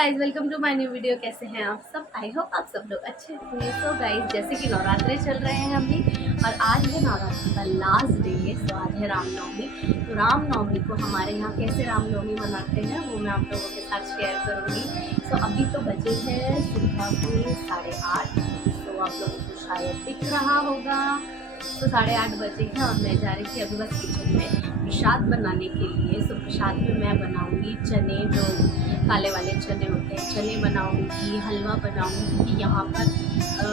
Guys welcome to my new video. कैसे हैं आप सब? आई होप आप सब लोग अच्छे होंगे। सो गाइज जैसे कि नवरात्रे चल रहे हैं अभी और आज है नवरात्रि का लास्ट डे। सो आज है रामनवमी। तो रामनवमी को हमारे यहाँ कैसे रामनवमी मनाते हैं वो मैं आप लोगों के साथ शेयर करूँगी। सो अभी तो बजे हैं सुबह के 8:30। तो आप लोगों को शायद दिख रहा होगा। तो 8:30 बजे हैं और मैं जा रही थी अभी बस किचन में प्रसाद बनाने के लिए। सो प्रसाद में मैं बनाऊंगी चने, जो काले वाले चने होते हैं, चने बनाऊंगी, हलवा बनाऊंगी। क्योंकि यहाँ पर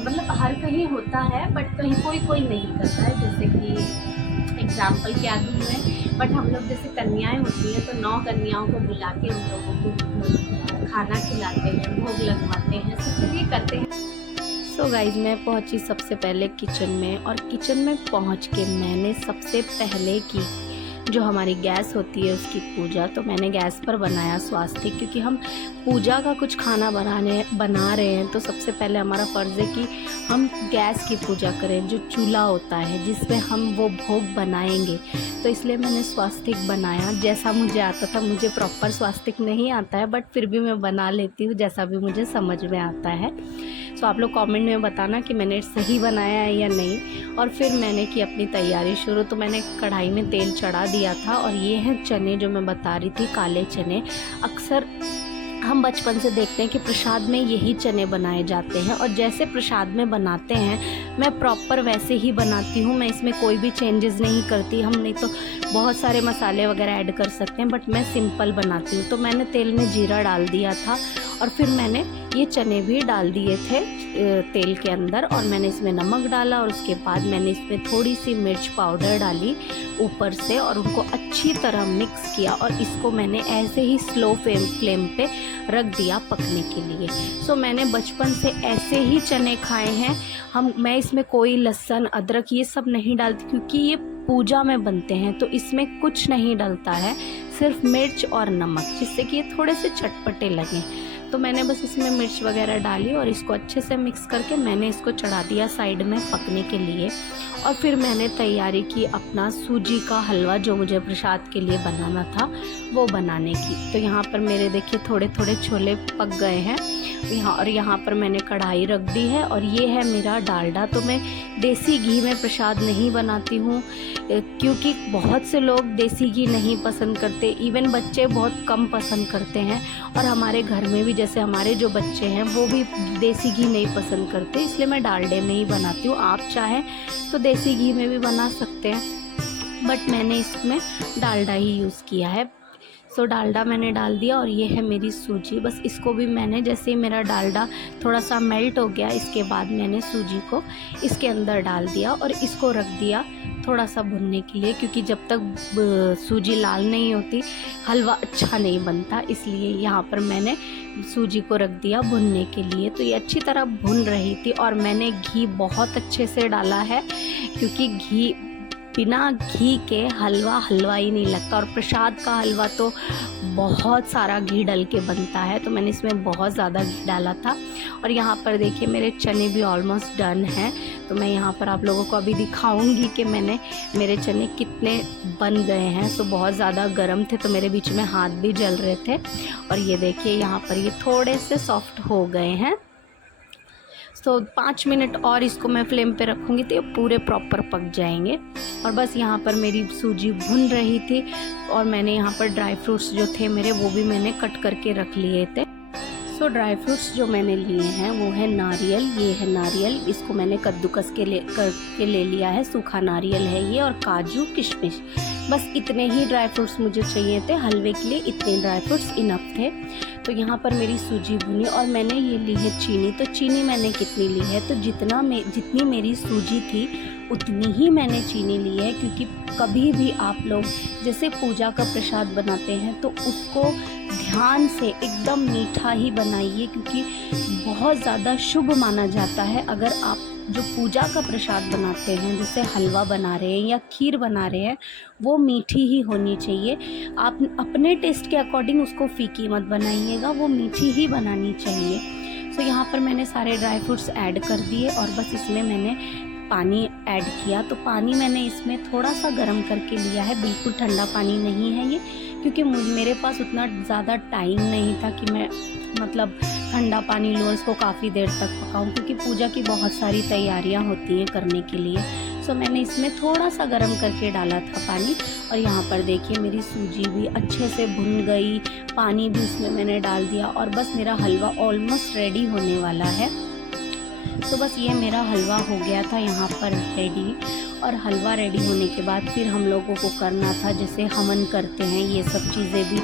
मतलब हर कहीं होता है बट कहीं कोई कोई नहीं करता है। जैसे कि एग्जाम्पल क्या दूँ मैं, बट हम लोग जैसे कन्याएं होती हैं तो 9 कन्याओं को बुला के उन लोगों को खाना खिलाते हैं, भोग लगवाते हैं। तो चलिए करते हैं। सो गाइज मैं पहुंची सबसे पहले किचन में, और किचन में पहुंच के मैंने सबसे पहले की जो हमारी गैस होती है उसकी पूजा। तो मैंने गैस पर बनाया स्वास्तिक, क्योंकि हम पूजा का कुछ खाना बना रहे हैं तो सबसे पहले हमारा फ़र्ज़ है कि हम गैस की पूजा करें, जो चूल्हा होता है जिस पे हम वो भोग बनाएंगे। तो इसलिए मैंने स्वास्तिक बनाया जैसा मुझे आता था। मुझे प्रॉपर स्वास्तिक नहीं आता है बट फिर भी मैं बना लेती हूँ जैसा भी मुझे समझ में आता है। तो आप लोग कमेंट में बताना कि मैंने सही बनाया है या नहीं। और फिर मैंने की अपनी तैयारी शुरू। तो मैंने कढ़ाई में तेल चढ़ा दिया था और ये हैं चने जो मैं बता रही थी, काले चने। अक्सर हम बचपन से देखते हैं कि प्रसाद में यही चने बनाए जाते हैं, और जैसे प्रसाद में बनाते हैं मैं प्रॉपर वैसे ही बनाती हूँ। मैं इसमें कोई भी चेंजेस नहीं करती। हम नहीं तो बहुत सारे मसाले वगैरह ऐड कर सकते हैं बट मैं सिंपल बनाती हूँ। तो मैंने तेल में जीरा डाल दिया था और फिर मैंने ये चने भी डाल दिए थे तेल के अंदर, और मैंने इसमें नमक डाला और उसके बाद मैंने इसमें थोड़ी सी मिर्च पाउडर डाली ऊपर से और उनको अच्छी तरह मिक्स किया। और इसको मैंने ऐसे ही स्लो फ्लेम पे रख दिया पकने के लिए। सो मैंने बचपन से ऐसे ही चने खाए हैं। मैं इसमें कोई लहसुन अदरक ये सब नहीं डालती, क्योंकि ये पूजा में बनते हैं तो इसमें कुछ नहीं डलता है, सिर्फ मिर्च और नमक, जिससे कि ये थोड़े से चटपटे लगें। तो मैंने बस इसमें मिर्च वगैरह डाली और इसको अच्छे से मिक्स करके मैंने इसको चढ़ा दिया साइड में पकने के लिए। और फिर मैंने तैयारी की अपना सूजी का हलवा, जो मुझे प्रसाद के लिए बनाना था वो बनाने की। तो यहाँ पर मेरे देखिए थोड़े थोड़े छोले पक गए हैं यहाँ पर मैंने कढ़ाई रख दी है। और ये है मेरा डालडा। तो मैं देसी घी में प्रसाद नहीं बनाती हूँ, क्योंकि बहुत से लोग देसी घी नहीं पसंद करते, इवन बच्चे बहुत कम पसंद करते हैं। और हमारे घर में भी जैसे हमारे जो बच्चे हैं वो भी देसी घी नहीं पसंद करते, इसलिए मैं डालडे में ही बनाती हूँ। आप चाहें तो देसी घी में भी बना सकते हैं बट मैंने इसमें डालडा ही यूज़ किया है। सो डालडा मैंने डाल दिया और ये है मेरी सूजी। बस इसको भी मैंने, जैसे ही मेरा डालडा थोड़ा सा मेल्ट हो गया, इसके बाद मैंने सूजी को इसके अंदर डाल दिया और इसको रख दिया थोड़ा सा भुनने के लिए, क्योंकि जब तक सूजी लाल नहीं होती हलवा अच्छा नहीं बनता। इसलिए यहाँ पर मैंने सूजी को रख दिया भुनने के लिए। तो ये अच्छी तरह भुन रही थी और मैंने घी बहुत अच्छे से डाला है, क्योंकि बिना घी के हलवा ही नहीं लगता। और प्रसाद का हलवा तो बहुत सारा घी डल के बनता है, तो मैंने इसमें बहुत ज़्यादा घी डाला था। और यहाँ पर देखिए मेरे चने भी ऑलमोस्ट डन हैं। तो मैं यहाँ पर आप लोगों को अभी दिखाऊंगी कि मेरे चने कितने बन गए हैं। सो बहुत ज़्यादा गर्म थे तो मेरे बीच में हाथ भी जल रहे थे। और ये देखिए यहाँ पर ये थोड़े से सॉफ्ट हो गए हैं। तो 5 मिनट और इसको मैं फ्लेम पे रखूँगी तो ये पूरे प्रॉपर पक जाएंगे। और बस यहाँ पर मेरी सूजी भुन रही थी और मैंने यहाँ पर ड्राई फ्रूट्स जो थे मेरे वो भी मैंने कट करके रख लिए थे। सो ड्राई फ्रूट्स जो मैंने लिए हैं वो है नारियल। ये है नारियल, इसको मैंने कद्दूकस करके ले लिया है, सूखा नारियल है ये। और काजू किशमिश, बस इतने ही ड्राई फ्रूट्स मुझे चाहिए थे हलवे के लिए। इतने ड्राई फ्रूट्स इनफ थे। तो यहाँ पर मेरी सूजी भुनी और मैंने ये ली है चीनी। तो चीनी मैंने कितनी ली है, तो जितनी मेरी सूजी थी उतनी ही मैंने चीनी ली है। क्योंकि कभी भी आप लोग जैसे पूजा का प्रसाद बनाते हैं तो उसको ध्यान से एकदम मीठा ही बनाइए, क्योंकि बहुत ज़्यादा शुभ माना जाता है अगर आप जो पूजा का प्रसाद बनाते हैं, जैसे हलवा बना रहे हैं या खीर बना रहे हैं, वो मीठी ही होनी चाहिए। आप अपने टेस्ट के अकॉर्डिंग उसको फीकी मत बनाइएगा, वो मीठी ही बनानी चाहिए। सो यहाँ पर मैंने सारे ड्राई फ्रूट्स ऐड कर दिए और बस इसमें मैंने पानी ऐड किया। तो पानी मैंने इसमें थोड़ा सा गर्म करके लिया है, बिल्कुल ठंडा पानी नहीं है ये, क्योंकि मेरे पास उतना ज़्यादा टाइम नहीं था कि मैं मतलब ठंडा पानी लूँ, इसको काफ़ी देर तक पकाऊँ, क्योंकि पूजा की बहुत सारी तैयारियां होती हैं करने के लिए। सो मैंने इसमें थोड़ा सा गर्म करके डाला था पानी, और यहाँ पर देखिए मेरी सूजी भी अच्छे से भुन गई, पानी भी उसमें मैंने डाल दिया, और बस मेरा हलवा ऑलमोस्ट रेडी होने वाला है। तो बस ये मेरा हलवा हो गया था यहाँ पर रेडी। और हलवा रेडी होने के बाद फिर हम लोगों को करना था जैसे हवन करते हैं ये सब चीज़ें भी।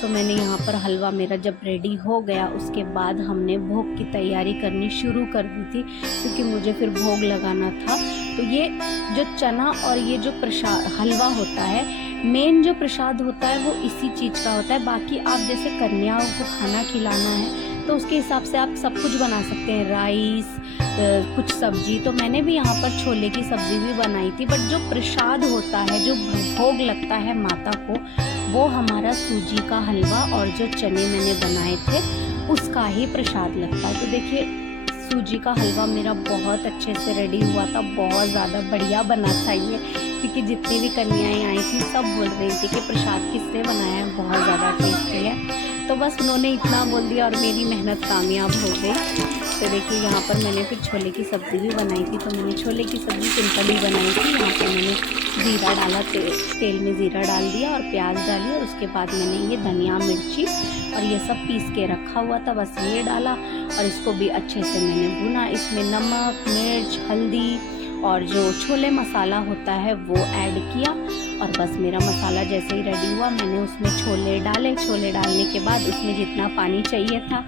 सो मैंने यहाँ पर हलवा मेरा जब रेडी हो गया, उसके बाद हमने भोग की तैयारी करनी शुरू कर दी थी, क्योंकि मुझे फिर भोग लगाना था। तो ये जो चना और ये जो प्रसाद हलवा होता है, मेन जो प्रसाद होता है वो इसी चीज़ का होता है। बाकी आप जैसे कन्याओं को खाना खिलाना है तो उसके हिसाब से आप सब कुछ बना सकते हैं, राइस, कुछ सब्जी। तो मैंने भी यहाँ पर छोले की सब्ज़ी भी बनाई थी, बट जो प्रसाद होता है, जो भोग लगता है माता को, वो हमारा सूजी का हलवा और जो चने मैंने बनाए थे उसका ही प्रसाद लगता है। तो देखिए सूजी का हलवा मेरा बहुत अच्छे से रेडी हुआ था, बहुत ज़्यादा बढ़िया बना था ये, क्योंकि जितनी भी कन्याएं आई थी सब बोल रही थी कि प्रसाद किसने बनाया है, बहुत ज़्यादा टेस्टी है। तो बस उन्होंने इतना बोल दिया और मेरी मेहनत कामयाब हो गई। तो देखिए यहाँ पर मैंने फिर छोले की सब्ज़ी भी बनाई थी। तो मैंने छोले की सब्ज़ी सिंपल ही बनाई थी। यहाँ पर मैंने ज़ीरा डाला, तेल में ज़ीरा डाल दिया और प्याज डाली, और उसके बाद मैंने ये धनिया मिर्ची और ये सब पीस के रखा हुआ था, बस ये डाला और इसको भी अच्छे से मैंने भुना। इसमें नमक, मिर्च, हल्दी और जो छोले मसाला होता है वो ऐड किया, और बस मेरा मसाला जैसे ही रेडी हुआ मैंने उसमें छोले डाले। छोले डालने के बाद उसमें जितना पानी चाहिए था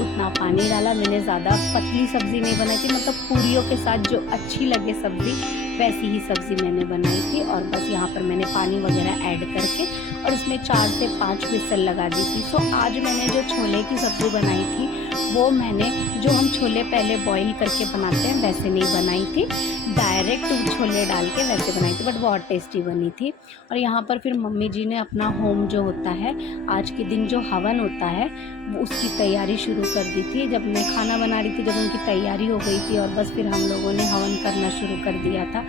उतना पानी डाला। मैंने ज़्यादा पतली सब्ज़ी नहीं बनाई थी, मतलब पूरियों के साथ जो अच्छी लगे सब्ज़ी वैसी ही सब्ज़ी मैंने बनाई थी। और बस यहाँ पर मैंने पानी वगैरह ऐड करके और इसमें 4 से 5 विसल लगा दी थी। सो आज मैंने जो छोले की सब्ज़ी बनाई थी वो मैंने, जो हम छोले पहले बॉईल करके बनाते हैं वैसे नहीं बनाई थी, डायरेक्ट छोले डाल के वैसे बनाई थी, बट बहुत टेस्टी बनी थी। और यहाँ पर फिर मम्मी जी ने अपना होम जो होता है, आज के दिन जो हवन होता है वो उसकी तैयारी शुरू कर दी थी। जब मैं खाना बना रही थी, जब उनकी तैयारी हो गई थी, और बस फिर हम लोगों ने हवन करना शुरू कर दिया था।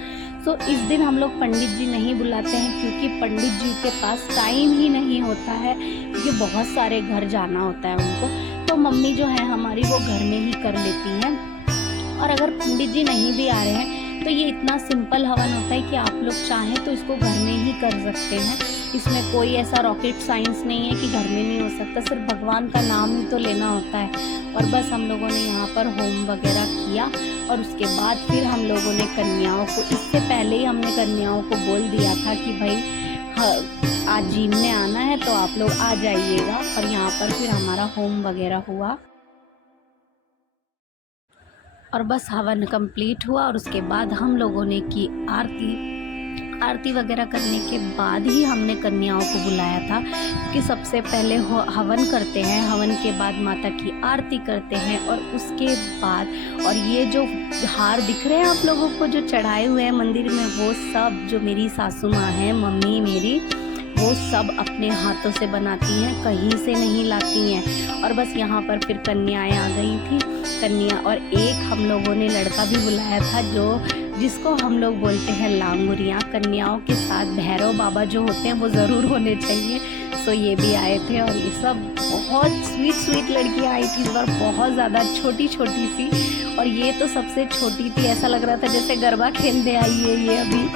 सो इस दिन हम लोग पंडित जी नहीं बुलाते हैं, क्योंकि पंडित जी के पास टाइम ही नहीं होता है, क्योंकि बहुत सारे घर जाना होता है उनको। तो मम्मी जो है हमारी वो घर में ही कर लेती हैं। और अगर पंडित जी नहीं भी आ रहे हैं तो ये इतना सिंपल हवन होता है कि आप लोग चाहें तो इसको घर में ही कर सकते हैं। इसमें कोई ऐसा रॉकेट साइंस नहीं है कि घर में नहीं हो सकता, सिर्फ भगवान का नाम ही तो लेना होता है। और बस हम लोगों ने यहाँ पर होम वगैरह किया, और उसके बाद फिर हम लोगों ने कन्याओं को, इससे पहले ही हमने कन्याओं को बोल दिया था कि भाई आज जीमने आना है तो आप लोग आ जाइएगा। और यहाँ पर फिर हमारा होम वगैरह हुआ, और बस हवन कंप्लीट हुआ। और उसके बाद हम लोगों ने की आरती वगैरह करने के बाद ही हमने कन्याओं को बुलाया था, क्योंकि सबसे पहले हवन करते हैं, हवन के बाद माता की आरती करते हैं, और उसके बाद, और ये जो हार दिख रहे हैं आप लोगों को जो चढ़ाए हुए हैं मंदिर में, वो सब जो मेरी सासू माँ हैं, मम्मी मेरी, वो सब अपने हाथों से बनाती हैं, कहीं से नहीं लाती हैं। और बस यहाँ पर फिर कन्याएं आ गई थी, कन्या, और एक हम लोगों ने लड़का भी बुलाया था जिसको हम लोग बोलते हैं लांगुरियाँ। कन्याओं के साथ भैरव बाबा जो होते हैं वो ज़रूर होने चाहिए। सो ये भी आए थे, और ये सब बहुत स्वीट लड़कियाँ आई थी इस बार, बहुत ज़्यादा छोटी सी, और ये तो सबसे छोटी थी, ऐसा लग रहा था जैसे गरबा खेलने आई है ये अभी।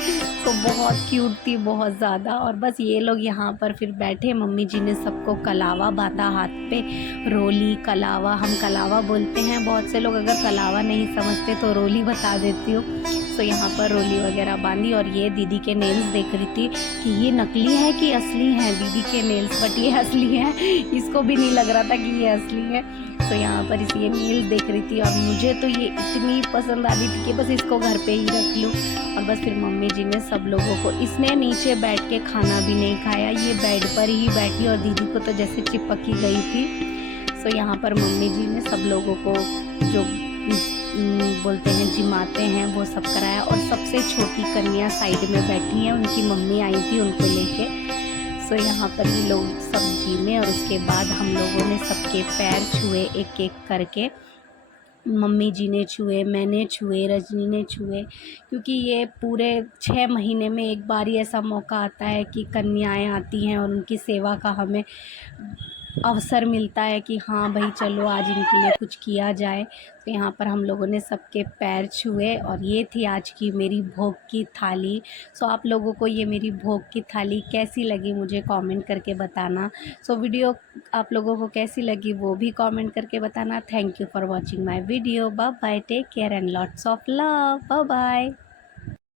तो बहुत क्यूट थी, बहुत ज़्यादा। और बस ये लोग यहाँ पर फिर बैठे, मम्मी जी ने सबको कलावा बांधा हाथ पे, रोली कलावा, हम कलावा बोलते हैं, बहुत से लोग अगर कलावा नहीं समझते तो रोली बता देती हूँ। तो यहाँ पर रोली वगैरह बांधी, और ये दीदी के नेल्स देख रही थी कि ये नकली है कि असली हैं दीदी के नेल्स, बट ये असली हैं, इसको भी नहीं लग रहा था कि ये असली है। तो यहाँ पर ये नेल्स देख रही थी, और मुझे तो ये इतनी पसंद आ रही थी कि बस इसको घर पे ही रख लूँ। और बस फिर मम्मी जी ने सब लोगों को, इसने नीचे बैठ के खाना भी नहीं खाया, ये बेड पर ही बैठी, और दीदी को तो जैसे चिपक ही गई थी। सो यहाँ पर मम्मी जी ने सब लोगों को जो बोलते हैं जिमाते हैं वो सब कराया, और सबसे छोटी कन्या साइड में बैठी है, उनकी मम्मी आई थी उनको लेके। सो यहाँ पर ये लोग सब जिमे, और उसके बाद हम लोगों ने सबके पैर छुए एक एक करके। मम्मी जी ने छुए, मैंने छुए, रजनी ने छुए, क्योंकि ये पूरे 6 महीने में एक बार ही ऐसा मौका आता है कि कन्याएं आती हैं और उनकी सेवा का हमें अवसर मिलता है कि हाँ भाई चलो आज इनके लिए कुछ किया जाए। तो यहाँ पर हम लोगों ने सबके पैर छुए और ये थी आज की मेरी भोग की थाली। सो आप लोगों को ये मेरी भोग की थाली कैसी लगी मुझे कमेंट करके बताना। सो वीडियो आप लोगों को कैसी लगी वो भी कमेंट करके बताना। Thank you for watching my video. Bye bye, take care and lots of love. Bye bye.